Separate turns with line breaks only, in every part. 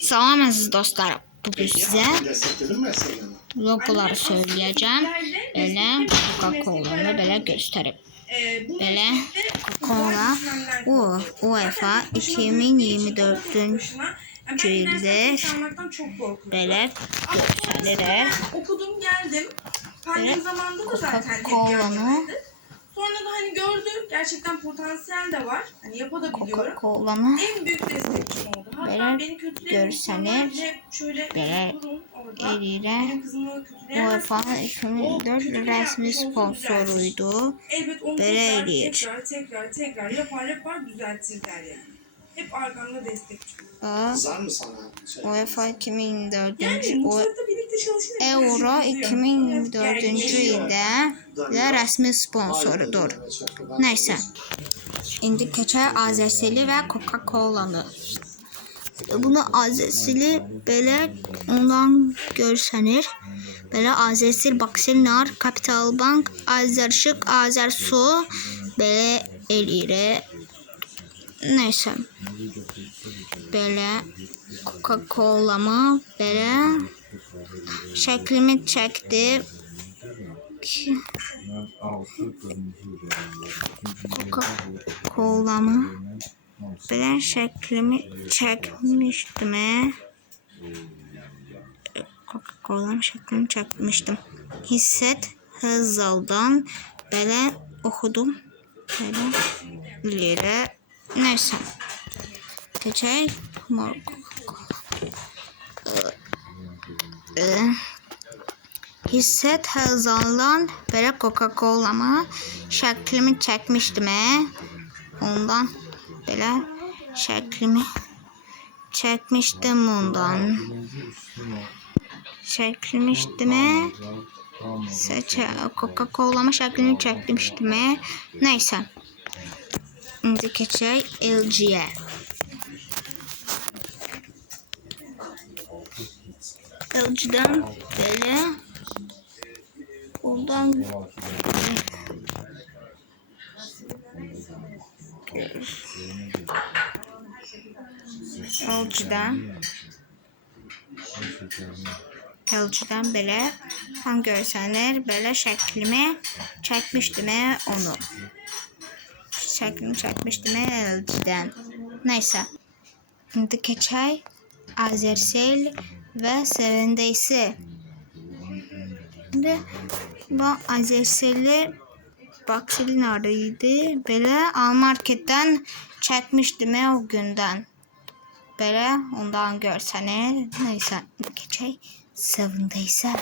Salam əziz dostlarım. Bugün
Esra'nı?
logoları söyləyəcəm. Belə Coca-Cola-nı belə göstərib. Belə Coca-Cola u UEFA 2024-cü ildə belə göstərir.
Okudum geldim. Pandemi zamanında da zaten
Coca-Cola'nı.
Sonra da hani gördüm gerçekten potansiyel de var. Hani yapabiliyorum.
Coca-Cola'nı
En büyük destekçim oldu. Hatta
Böyle
beni kötüleyen insanlar hep şöyle
böyle
durun orada.
eləyirə
Benim kızımı kötüleyen
UEFA 2004 rəsmi sponsoruydu.
Elbet onu tekrar, tekrar tekrar tekrar yapar yapar düzeltirler yani. Hep arkamda destekçi.
O
Kızar mı sana? Şey,
UEFA 2024
Yani
o Euro
üzüyor.
2024
Yani
ildə də rəsmi sponsorudur. Nəysə. İndi keçək Azərsili və Coca-Cola-nı. Bunu Azərsili belə ondan görsənir. Belə Azərsil, Baksilnar, Kapital Bank, Azərşıq, Azərsu belə eləyir. Nəysə. Belə Coca-Cola-mı belə şəklimi çəkdi. Ki- Coca-Cola'mı belə şəklimi çəkmişdim. Coca-Cola'm şəklimi çəkmişdim. Hisset Hazal'dan belə oxudum. Belə ilərə nəsə. Keçək mor Coca-Cola. Hisset Hazal'dan belə Coca-Cola'mı şəklimi çəkmişdim. Ondan belə şəklimi çəkmişdim ondan. Çəkmişdim. Seçə Coca-Cola'mı şəklini çəkmişdim. Nəysə. İndi keçək LG-yə. LG-dən belə Oradan LG'dən LG'dən belə tam görsənir. Belə şəklimi çəkmişdim onu. Şəklimi çəkmişdim LG'dən. Nəysə. İndi keçək Azercell və Sevendeysi. İndi bu Azercell'i Baksilin arıydı. Belə A marketdən çəkmişdim o gündən. Belə ondan keçək Seven-də isə.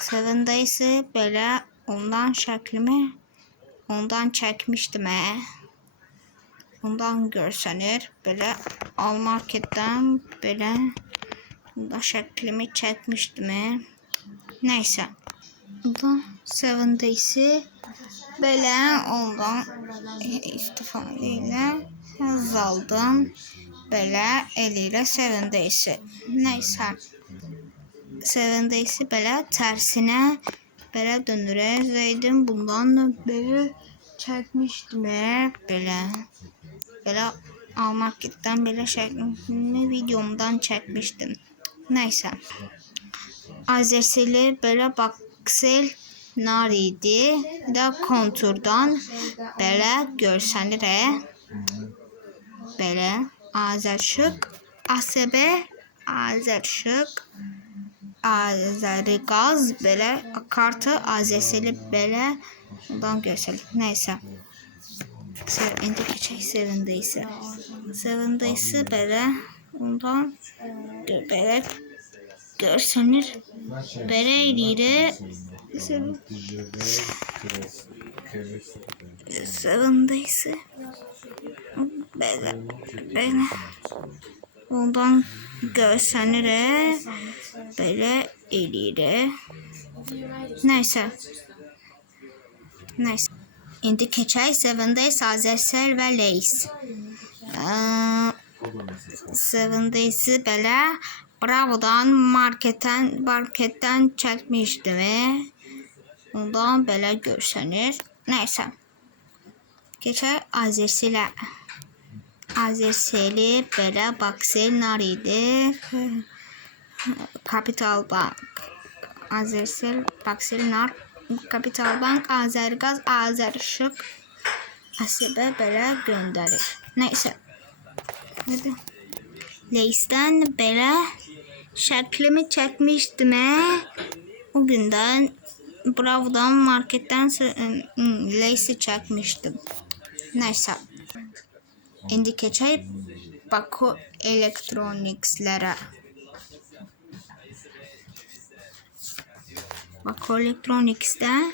Seven-də isə belə ondan şəklimi ondan çəkmişdim. Ondan görsənir. Belə Al marketdən belə da şəklimi çəkmişdim. Nəysə. Bu Seven-də isə belə ondan istifadə ilə yazaldım. Belə elə ilə Seven-də isə. Nəysə. Seven-də isə belə tərsinə belə döndürəcəkdim. Bundan da belə çəkmişdim. Belə. Belə almarketdən belə şəklini videomdan çəkmişdim. Nəysə. Azərseli belə baksel nar idi. Də konturdan belə görsənir. Belə Azərşıq, ASB, Azərşıq, Azərqaz belə kartı Azərseli belə ondan görsənir. Nəysə. Se- İndi keçək Seven-də isə. Seven-də isə belə ondan gö- belə görsənir. Belə eləyir. Seven-də isə belə belə ondan görsənir. Belə eləyir. Nəysə. Nəysə. İndi keçək Seven Days Azərsel və Leys. Seven Days'i Bravo'dan marketdən marketdən çəkmişdim. Ondan belə görsənir. Nəysə. Keçək Azərsilə. Azerseli belə Baksel nar idi. Kapital Bank. Azersel Baksel nar Kapital Bank Azərqaz Azərişıq Əsibə belə göndərir. Nəysə. Nədir? Leys'ten belə şəklimi çəkmişdim. hə? O gündən Bravo'dan marketten Leys'i çəkmişdim. Nəysə. İndi keçək Baku Electronics'lərə. Baku Electronics'dən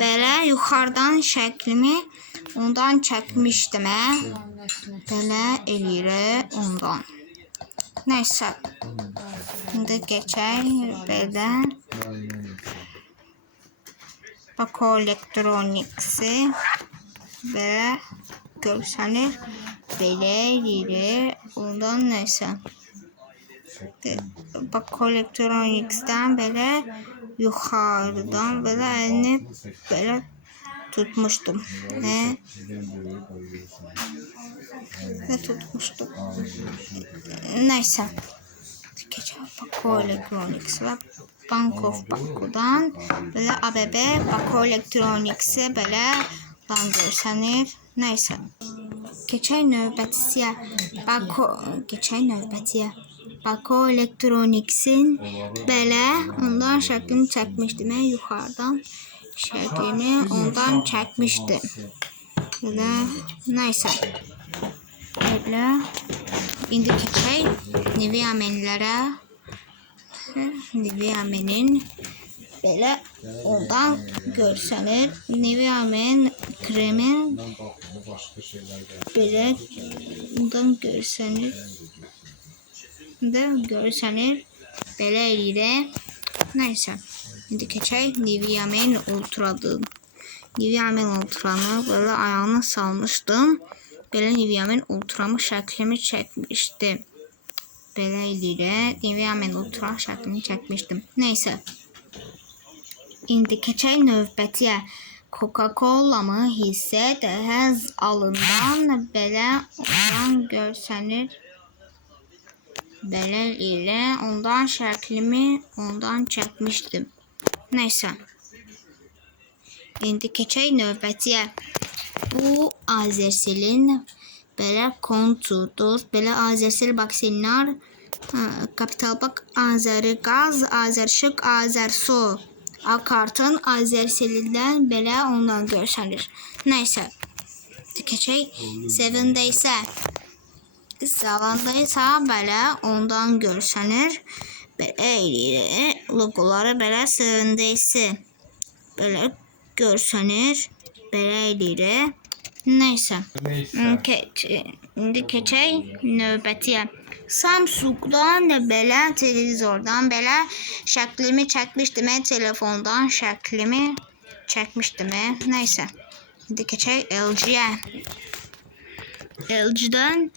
belə yuxarıdan şəklimi ondan çəkmişdim. hə? Belə eləyirə ondan. Nəysə. İndi keçək belə Baku Electronics'i belə görsənir. Belə eləyir. Ondan nəysə. Baku Electronics'dən belə yuxarıdan belə əlini belə tutmuştum. Nə? Ne tutmuştum? Neyse. Geçelim Bako Electronics ve Bank of Baku'dan böyle ABB Bako Electronics'e böyle dan görsənir. Neyse. Geçen növbətisiyə Bako geçen növbətiyə Bako Electronics'in belə ondan şəklini çəkmişdim. Mən yuxarıdan şəklini ondan çəkmişdim. Belə neyse. Böyle indi keçək Nivea menlərə. Nivea menin belə ondan görsənir. Nivea men kremin belə ondan görsənir. Da görsənir. Belə eləyir. Nəysə. İndi keçək Nivea men ultradır. Nivea men ultranı böyle ayağına salmışdım. Belə Nivea men ultramı şəklimi çəkmişdim. Belə eləyirə Nivea men ultra şəklini çəkmişdim. Nəysə. İndi keçək növbətiyə. Coca-Cola mı hissə dəhəz alından belə ondan görsənir. Belə ilə ondan şəklimi ondan çəkmişdim. Nəysə. İndi keçək növbətiyə. Bu Azersel'in belə kontudur. Belə Azersel baksinlər Kapital bak Azeri Gaz, Azerşık, Azersu. Akartın Azersel'indən belə ondan görsənir. Nəysə. Keçək Seven-də isə Savanda isə belə ondan görsənir. Eləyir. Logoları belə isə belə görsənir. Belə eləyir. Nəysə. Keç, indi keçək növbətiyə. Samsung'dan belə televizordan belə şəklimi çəkmişdim. Telefondan şəklimi çəkmişdim. Nəysə. İndi keçək LG-yə. LG-dən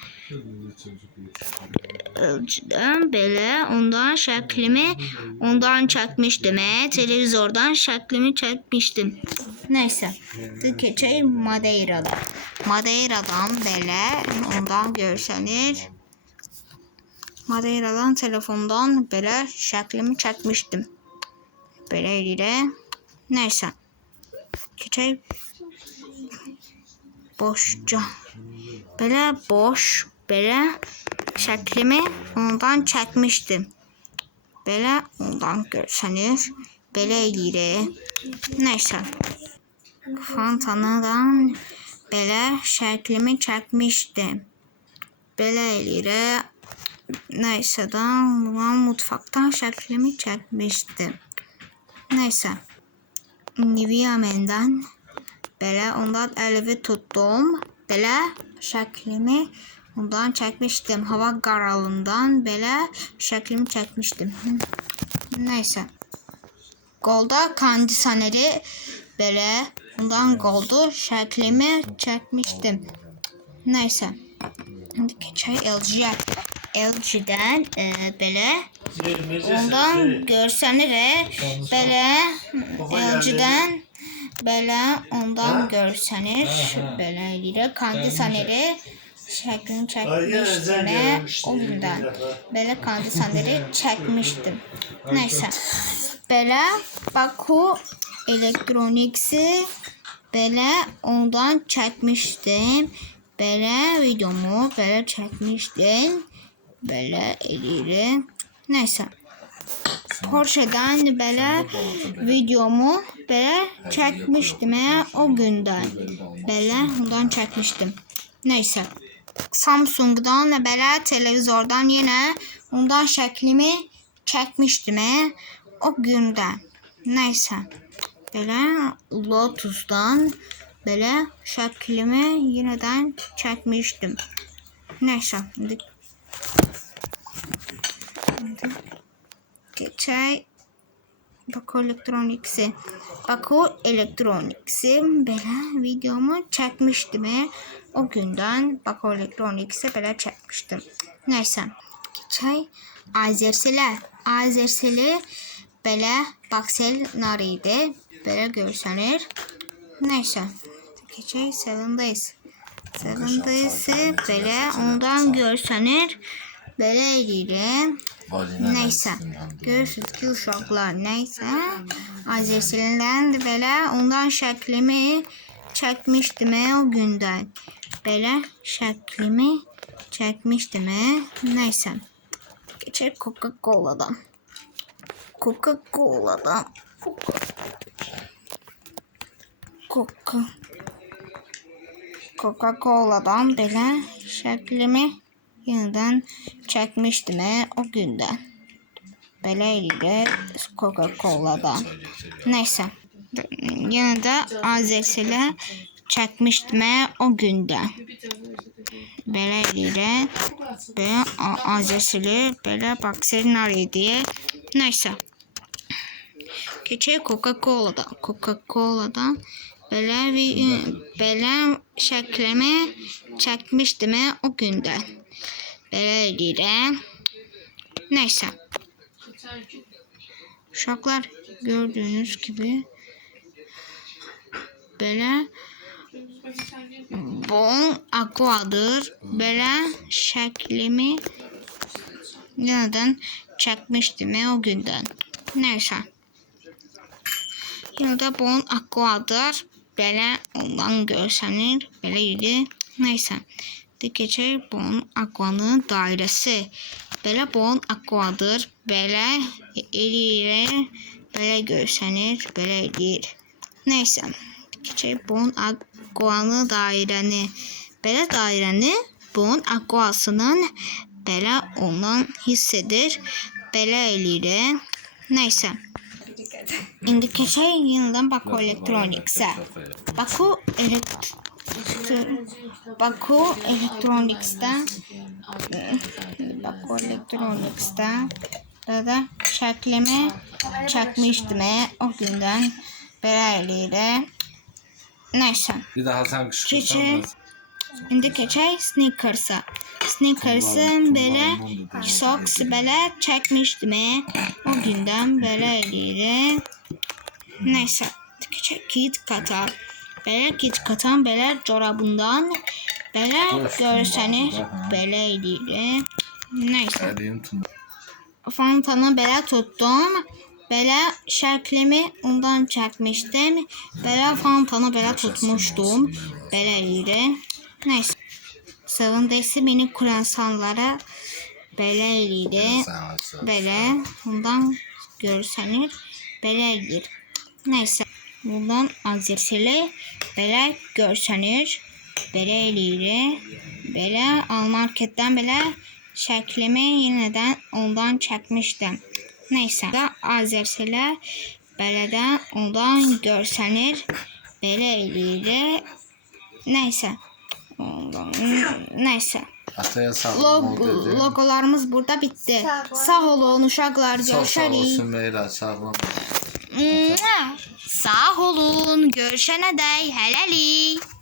LG-dən belə ondan şəklimi ondan çəkmişdim. Televizordan şəklimi çəkmişdim. Nəysə. İndi keçək Madeira'dan. Belə ondan görsənir. Madeira'dan telefondan belə şəklimi çəkmişdim. Belə eləyirə. Nəysə. Keçək boşca. Belə boş, belə şəklimi ondan çəkmişdim. Belə ondan görsənir. Belə eləyirə. Nəysə. Fantanadan belə şəklimi çəkmişdim. Belə eləyirə. Nəysə də bundan mutfaqdan şəklimi çəkmişdim. Nəysə. Nivea menden belə ondan əlimi tutdum. Belə şəklimi ondan çəkmişdim. Hava qaralından belə şəklimi çəkmişdim. Nəysə. Qolda kondisioneri belə ondan qoldu şəklimi çəkmişdim. Nəysə. İndi keçək LG-yə. LG-dən e, belə ondan görsənir belə LG-dən belə ondan eləyir kondisioneri şəklini
Ay, zəng
çəkmişdim.
gəlmişdi
O gündən
dəfə.
belə kondisionerləri çəkmişdim. Nəysə. Belə Baku Electronics'i belə ondan çəkmişdim. Belə videomu belə çəkmişdim. Belə eləyirəm. Nəysə. Porsche'dan belə videomu belə çəkmişdim hə, o gündən. Belə ondan çəkmişdim. Nəysə. Samsung'dan belə televizordan yenə ondan şəklimi çəkmişdim hə, o gündən. Nəysə. Belə Lotus'dan belə şəklimi yenədən çəkmişdim. Nəysə. İndi geçək Baku Electronics'i. Baku Electronics'i belə videomu çəkmişdim. e. O gündən Baku Electronics'i belə çəkmişdim. Nəysə. Keçək Azerselə. Azerseli belə Baxel nar idi. Belə görsənir. Nəysə. Keçək Seven Days. Seven Days'i belə ondan görsənir. Belə eləyirəm. Neyse. Görürsünüz ki uşaqlar neyse. Da belə ondan şəklimi çəkmişdim o gündən. Belə şəklimi çəkmişdim. Neyse. Keçək Coca-Cola'dan. Coca-Cola'dan. Coca Coca-Cola'dan belə şəklimi yenidən çəkmişdim e, o gündən. Belə eləyir Coca-Cola'dan. Nəysə. Yenə də Azerselə çəkmişdim e, o. Belə eləyir. Belə Azerseli belə bakteriyalar idi. Nəysə. Keçək Coca-Cola'dan. Coca-Cola'dan belə belə şəklimi çəkmişdim o gündən. Belə eləyirəm. Nəysə. Uşaqlar gördüyünüz kimi belə bon aquadır. Belə şəklimi yenədən çəkmişdim e, o gündən. Nəysə. Yenə də bon aquadır. Belə ondan görsənir. Belə idi. De keçək bon aquanın dairəsi. Belə bon aquadır. Belə eləyir. Belə görsənir. Belə eləyir. Nəysə. Keçək bon aquanın dairəni. Belə dairəni bon aquasının belə ondan hiss edir. Belə eləyir. Nəysə. İndi keçək yenidən Baku Electronics'e. Baku Elekt Baku Electronics'ten Baku Electronics'ten Burada şəklimi çəkmişdim e, o gündən belə eləyir. Nəysə.
Bir daha sen.
İndi keçək Snickers'a. Snickers'ın belə socks belə çəkmişdim e, o gündən belə eləyir. Nəysə. Keçək Kit Kata. Belə Kit Katan belə corabından belə görsənir belə eləyir. Nəysə.
Elin tut.
Fantanı belə şəklimi ondan çəkmişdim. Belə fantanı belə tutmuşdum. Belə eləyir. Nəysə. Seven Days'i mini kurasanlara belə
açsın.
Belə ondan görsənir. Belə eləyir. Nəysə. Bundan Azerseli belə görsənir. Belə eləyir. Belə Almarketdən belə şəklimi yenədən ondan çəkmişdim. Nəysə. Da Azerselə belə də ondan görsənir. Belə eləyir. Nəysə. Ondan, nəysə.
Ataya
Log
dedi.
logolarımız burada bitti. Sağ olun uşaqlar.
Çok sağ
Görüşərik.
olsun Meyra sağlam. ol.
Sağ olun. Görüşənə dək. Hələlik.